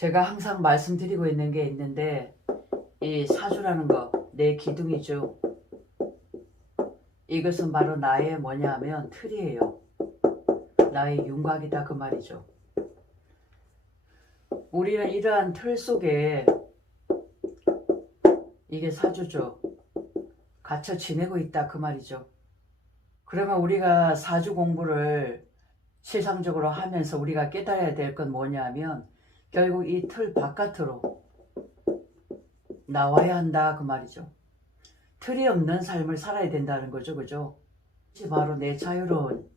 제가 항상 말씀드리고 있는 게 있는데, 이 사주라는 거, 내 기둥이죠. 이것은 바로 나의 뭐냐 하면 틀이에요. 나의 윤곽이다 그 말이죠. 우리는 이러한 틀 속에, 이게 사주죠, 갇혀 지내고 있다 그 말이죠. 그러면 우리가 사주 공부를 실상적으로 하면서 우리가 깨달아야 될 건 뭐냐 하면, 결국 이 틀 바깥으로 나와야 한다 그 말이죠. 틀이 없는 삶을 살아야 된다는 거죠, 그죠? 이게 바로 내 자유로운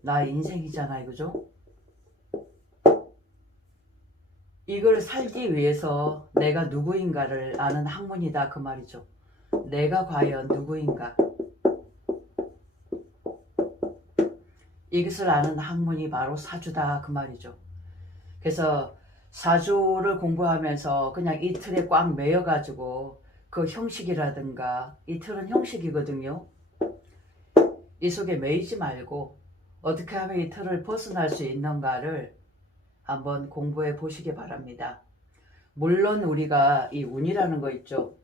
나의 인생이잖아요, 그죠? 이걸 살기 위해서 내가 누구인가를 아는 학문이다 그 말이죠. 내가 과연 누구인가, 이것을 아는 학문이 바로 사주다 그 말이죠. 그래서 사주를 공부하면서 그냥 이 틀에 꽉 매여가지고 그 형식이라든가, 이 틀은 형식이거든요. 이 속에 매이지 말고 어떻게 하면 이 틀을 벗어날 수 있는가를 한번 공부해 보시기 바랍니다. 물론 우리가 이 운이라는 거 있죠.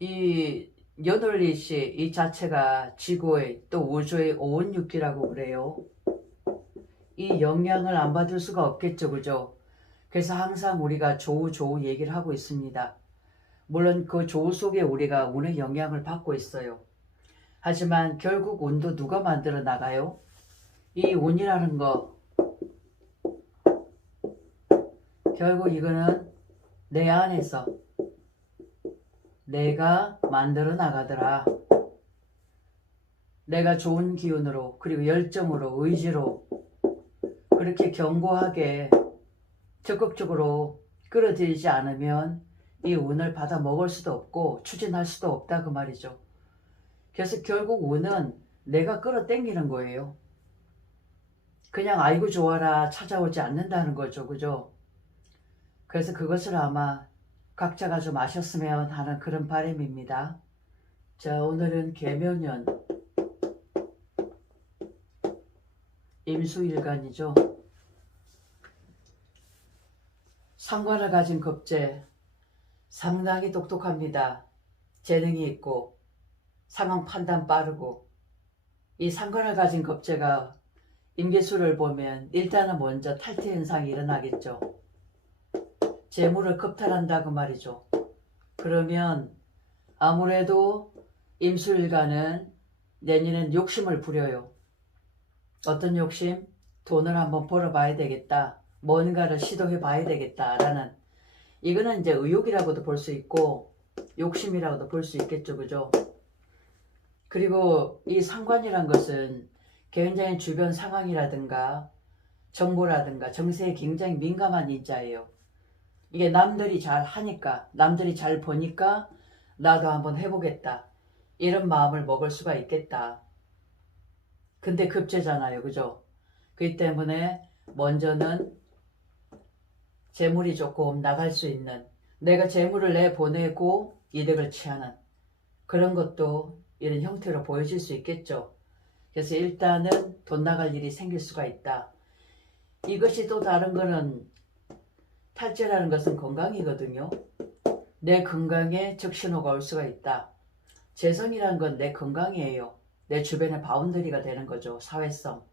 이 여덟리시 이 자체가 지구의 또 우주의 오온육기라고 그래요. 이 영향을 안 받을 수가 없겠죠, 그죠? 그래서 항상 우리가 조우 얘기를 하고 있습니다. 물론 그 조우 속에 우리가 운의 영향을 받고 있어요. 하지만 결국 운도 누가 만들어 나가요? 이 운이라는 거, 결국 이거는 내 안에서 내가 만들어 나가더라. 내가 좋은 기운으로, 그리고 열정으로, 의지로 그렇게 견고하게 적극적으로 끌어들이지 않으면 이 운을 받아 먹을 수도 없고 추진할 수도 없다 그 말이죠. 그래서 결국 운은 내가 끌어당기는 거예요. 그냥 아이고 좋아라 찾아오지 않는다는 거죠, 그죠? 그래서 그것을 아마 각자가 좀 아셨으면 하는 그런 바람입니다. 자, 오늘은 계묘년 임수일간이죠. 상관을 가진 겁재, 상당히 똑똑합니다. 재능이 있고 상황 판단 빠르고, 이 상관을 가진 겁재가 임계수를 보면 일단은 먼저 탈퇴 현상이 일어나겠죠. 재물을 겁탈한다 그 말이죠. 그러면 아무래도 임수일간은 내년엔 욕심을 부려요. 어떤 욕심? 돈을 한번 벌어봐야 되겠다, 뭔가를 시도해 봐야 되겠다라는, 이거는 이제 의욕이라고도 볼 수 있고 욕심이라고도 볼 수 있겠죠, 그죠? 그리고 이 상관이란 것은 굉장히 주변 상황이라든가 정보라든가 정세에 굉장히 민감한 인자예요. 이게 남들이 잘 하니까, 남들이 잘 보니까 나도 한번 해보겠다, 이런 마음을 먹을 수가 있겠다. 근데 급제잖아요, 그죠? 그렇기 때문에 먼저는 재물이 조금 나갈 수 있는, 내가 재물을 내보내고 이득을 취하는 그런 것도 이런 형태로 보여질 수 있겠죠. 그래서 일단은 돈 나갈 일이 생길 수가 있다. 이것이 또 다른 거는, 탈제라는 것은 건강이거든요. 내 건강에 적신호가 올 수가 있다. 재성이라는 건 내 건강이에요. 내 주변의 바운더리가 되는 거죠. 사회성.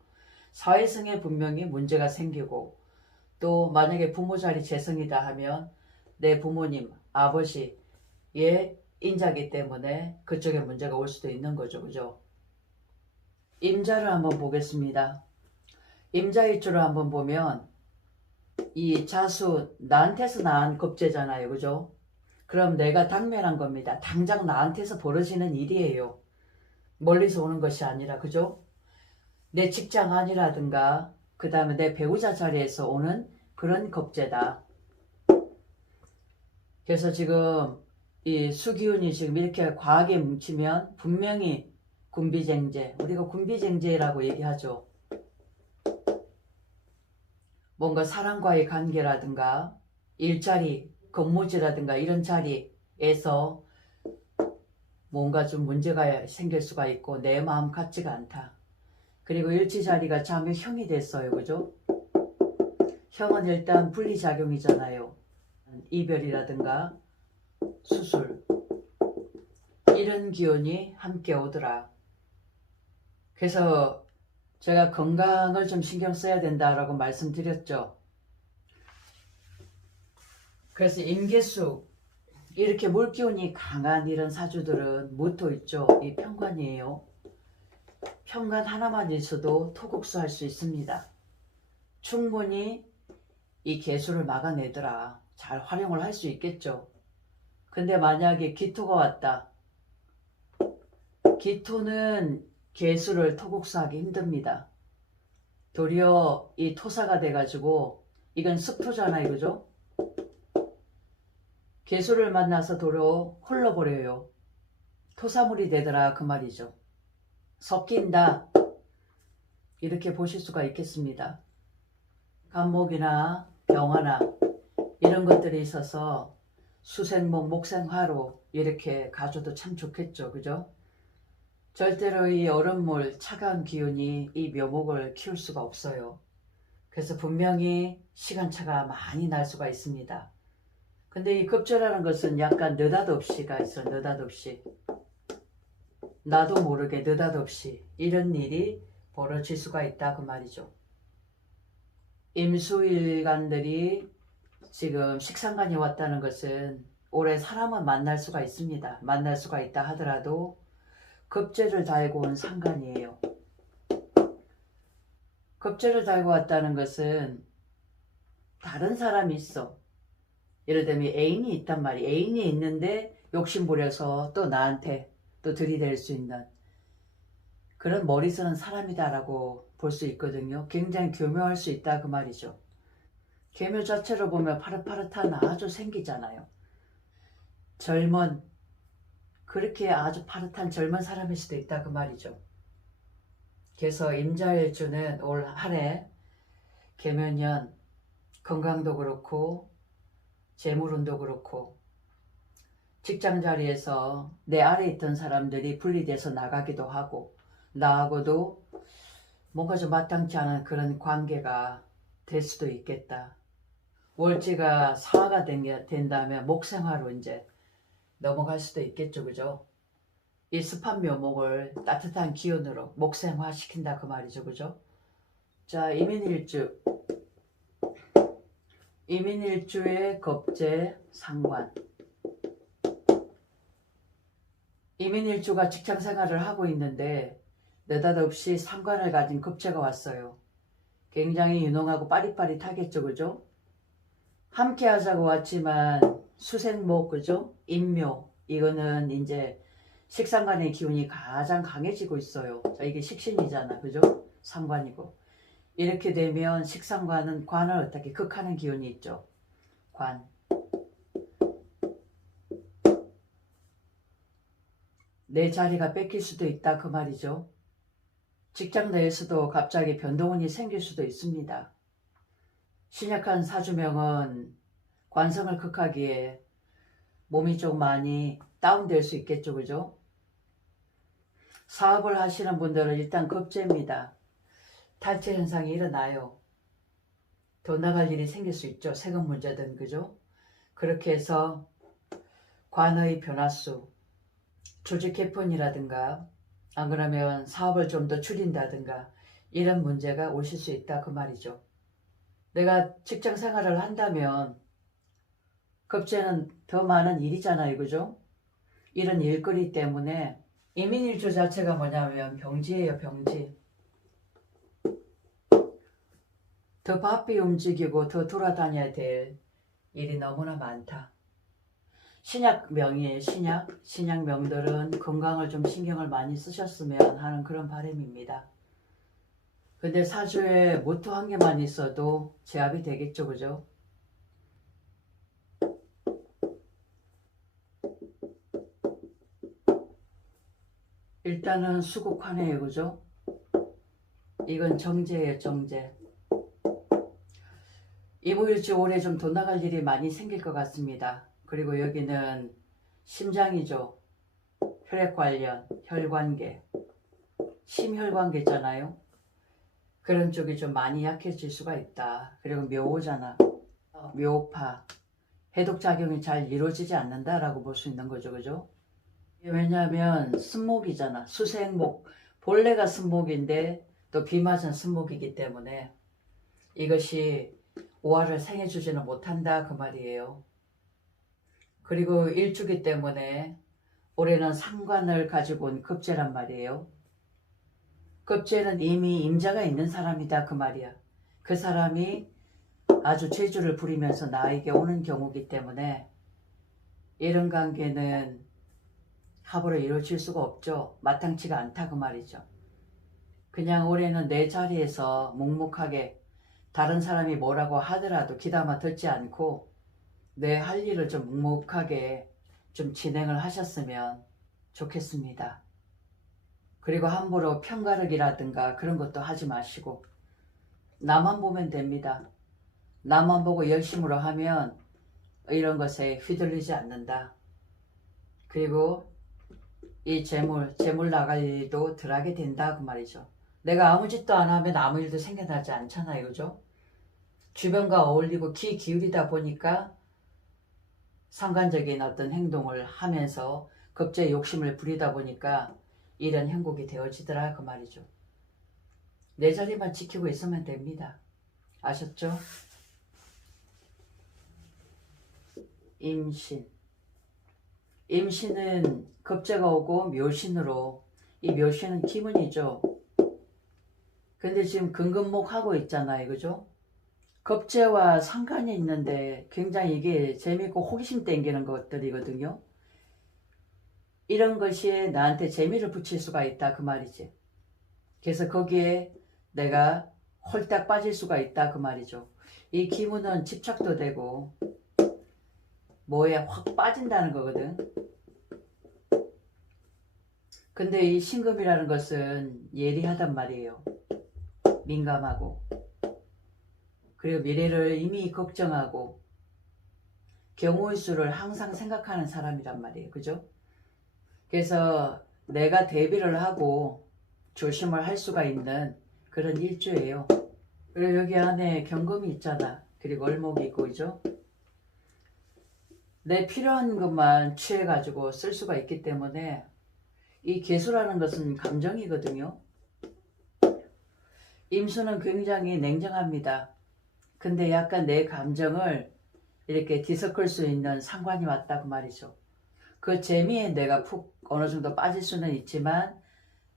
사회성에 분명히 문제가 생기고, 또 만약에 부모 자리 재성이다 하면 내 부모님, 아버지의 인자기 때문에 그쪽에 문제가 올 수도 있는 거죠, 그죠? 임자를 한번 보겠습니다. 임자일주를 한번 보면 이 자수, 나한테서 낳은 겁재잖아요, 그죠? 그럼 내가 당면한 겁니다. 당장 나한테서 벌어지는 일이에요. 멀리서 오는 것이 아니라, 그죠? 내 직장 안이라든가 그 다음에 내 배우자 자리에서 오는 그런 겁재다. 그래서 지금 이 수기운이 지금 이렇게 과하게 뭉치면 분명히 군비쟁제, 우리가 군비쟁제라고 얘기하죠. 뭔가 사람과의 관계라든가 일자리, 근무지라든가 이런 자리에서 뭔가 좀 문제가 생길 수가 있고 내 마음 같지가 않다. 그리고 일지 자리가 자묘형이 됐어요. 그죠? 형은 일단 분리작용이잖아요. 이별이라든가 수술 이런 기운이 함께 오더라. 그래서 제가 건강을 좀 신경 써야 된다라고 말씀드렸죠. 그래서 임계수 이렇게 물기운이 강한 이런 사주들은 무토 있죠. 이 편관이에요. 편관 하나만 있어도 토국수 할 수 있습니다. 충분히 이 개수를 막아내더라. 잘 활용을 할 수 있겠죠. 근데 만약에 기토가 왔다. 기토는 개수를 토국수하기 힘듭니다. 도리어 이 토사가 돼가지고 이건 습토잖아요. 그죠? 개수를 만나서 도로 흘러버려요. 토사물이 되더라 그 말이죠. 섞인다 이렇게 보실 수가 있겠습니다. 간목이나 병화나 이런 것들이 있어서 수생목, 목생화로 이렇게 가져도 참 좋겠죠. 그죠? 절대로 이 얼음물, 차가운 기운이 이 묘목을 키울 수가 없어요. 그래서 분명히 시간차가 많이 날 수가 있습니다. 근데 이 급조라는 것은 약간 느닷없이가 있어. 느닷없이. 나도 모르게 느닷없이 이런 일이 벌어질 수가 있다 그 말이죠. 임수일간들이 지금 식상간이 왔다는 것은 올해 사람은 만날 수가 있습니다. 만날 수가 있다 하더라도 급제를 달고 온 상간이에요. 급제를 달고 왔다는 것은 다른 사람이 있어. 예를 들면 애인이 있단 말이에요. 애인이 있는데 욕심부려서 또 나한테 또 들이댈 수 있는 그런 머리 쓰는 사람이다라고 볼 수 있거든요. 굉장히 교묘할 수 있다 그 말이죠. 계묘 자체로 보면 파릇파릇한 아주 생기잖아요. 젊은 그렇게 아주 파릇한 젊은 사람일 수도 있다 그 말이죠. 그래서 임자일주는 올 한해 계묘년 건강도 그렇고 재물운도 그렇고 직장 자리에서 내 아래 있던 사람들이 분리돼서 나가기도 하고 나하고도 뭔가 좀 마땅치 않은 그런 관계가 될 수도 있겠다. 월지가 사화가 된다면 목생화로 이제 넘어갈 수도 있겠죠. 그죠? 이 습한 묘목을 따뜻한 기운으로 목생화 시킨다 그 말이죠. 그죠? 자, 이민일주의 겁재 상관. 이민일주가 직장생활을 하고 있는데 느닷없이 상관을 가진 급제가 왔어요. 굉장히 유능하고 빠릿빠릿하겠죠. 그죠? 함께 하자고 왔지만 수생목 그죠? 인묘 이거는 이제 식상관의 기운이 가장 강해지고 있어요. 자, 이게 식신이잖아. 그죠? 상관이고. 이렇게 되면 식상관은 관을 어떻게 극하는 기운이 있죠. 관. 내 자리가 뺏길 수도 있다 그 말이죠. 직장 내에서도 갑자기 변동운이 생길 수도 있습니다. 신약한 사주명은 관성을 극하기에 몸이 좀 많이 다운될 수 있겠죠. 그죠? 사업을 하시는 분들은 일단 급제입니다. 탈체 현상이 일어나요. 돈 나갈 일이 생길 수 있죠. 세금 문제든 그죠? 그렇게 해서 관의 변화수, 조직 개편이라든가 안 그러면 사업을 좀 더 줄인다든가 이런 문제가 오실 수 있다 그 말이죠. 내가 직장 생활을 한다면 급제는 더 많은 일이잖아요. 그죠? 이런 일거리 때문에 이민일주 자체가 뭐냐면 병지예요. 병지. 더 바삐 움직이고 더 돌아다녀야 될 일이 너무나 많다. 신약명이에요. 신약명들은 건강을 좀 신경을 많이 쓰셨으면 하는 그런 바람입니다. 근데 사주에 모토 한 개만 있어도 제압이 되겠죠. 그죠? 일단은 수국화네요. 그죠? 이건 정제예요. 정제. 이모일주 올해 좀 돈 나갈 일이 많이 생길 것 같습니다. 그리고 여기는 심장이죠. 혈액 관련, 혈관계, 심혈관계잖아요. 그런 쪽이 좀 많이 약해질 수가 있다. 그리고 묘호잖아. 묘파. 해독작용이 잘 이루어지지 않는다라고 볼 수 있는 거죠. 그죠? 왜냐하면 순목이잖아. 수생목. 본래가 순목인데 또 비 맞은 순목이기 때문에 이것이 오화를 생해주지는 못한다 그 말이에요. 그리고 일주기 때문에 올해는 상관을 가지고 온 급제란 말이에요. 급제는 이미 임자가 있는 사람이다 그 말이야. 그 사람이 아주 재주를 부리면서 나에게 오는 경우이기 때문에 이런 관계는 합으로 이루어질 수가 없죠. 마땅치가 않다 그 말이죠. 그냥 올해는 내 자리에서 묵묵하게 다른 사람이 뭐라고 하더라도 귀담아 듣지 않고 내 할 일을 좀 묵묵하게 좀 진행을 하셨으면 좋겠습니다. 그리고 함부로 편가르기라든가 그런 것도 하지 마시고 나만 보면 됩니다. 나만 보고 열심으로 하면 이런 것에 휘둘리지 않는다. 그리고 이 재물 나갈 일도 덜하게 된다 그 말이죠. 내가 아무 짓도 안 하면 아무 일도 생겨나지 않잖아요. 그죠? 주변과 어울리고 귀 기울이다 보니까 상관적인 어떤 행동을 하면서 급제 욕심을 부리다 보니까 이런 행복이 되어지더라 그 말이죠. 내 자리만 지키고 있으면 됩니다. 아셨죠? 임신. 임신은 급제가 오고 묘신으로, 이 묘신은 기문이죠. 근데 지금 금금목 하고 있잖아요. 그죠? 급제와 상관이 있는데 굉장히 이게 재밌고 호기심 땡기는 것들이거든요. 이런 것이 나한테 재미를 붙일 수가 있다 그 말이지. 그래서 거기에 내가 홀딱 빠질 수가 있다 그 말이죠. 이 기문은 집착도 되고 뭐에 확 빠진다는 거거든. 근데 이 신금이라는 것은 예리하단 말이에요. 민감하고 그리고 미래를 이미 걱정하고 경우의 수를 항상 생각하는 사람이란 말이에요. 그죠? 그래서 내가 대비를 하고 조심을 할 수가 있는 그런 일주예요. 그리고 여기 안에 경금이 있잖아. 그리고 을목이 있고, 그죠? 내 필요한 것만 취해가지고 쓸 수가 있기 때문에 이 개수라는 것은 감정이거든요. 임수는 굉장히 냉정합니다. 근데 약간 내 감정을 이렇게 뒤섞을 수 있는 상관이 왔다 그 말이죠. 그 재미에 내가 푹 어느 정도 빠질 수는 있지만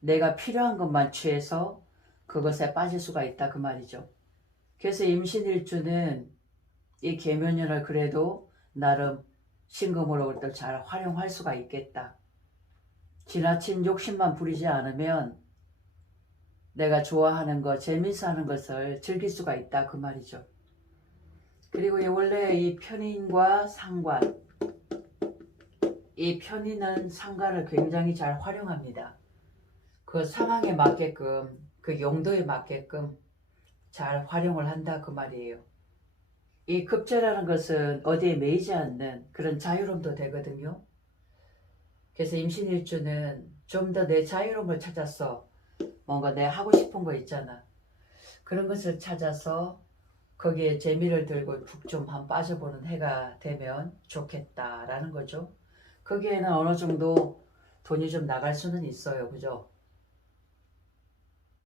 내가 필요한 것만 취해서 그것에 빠질 수가 있다 그 말이죠. 그래서 임신일주는 이 계면연을 그래도 나름 신금으로부터 잘 활용할 수가 있겠다. 지나친 욕심만 부리지 않으면 내가 좋아하는 것, 재밌어 하는 것을 즐길 수가 있다 그 말이죠. 그리고 원래 이 편인과 상관, 이 편인은 상관을 굉장히 잘 활용합니다. 그 상황에 맞게끔, 그 용도에 맞게끔 잘 활용을 한다 그 말이에요. 이 급제라는 것은 어디에 매이지 않는 그런 자유로움도 되거든요. 그래서 임신일주는 좀 더 내 자유로움을 찾아서 뭔가 내 하고 싶은 거 있잖아. 그런 것을 찾아서 거기에 재미를 들고 푹 좀 한 빠져보는 해가 되면 좋겠다라는 거죠. 거기에는 어느 정도 돈이 좀 나갈 수는 있어요. 그죠?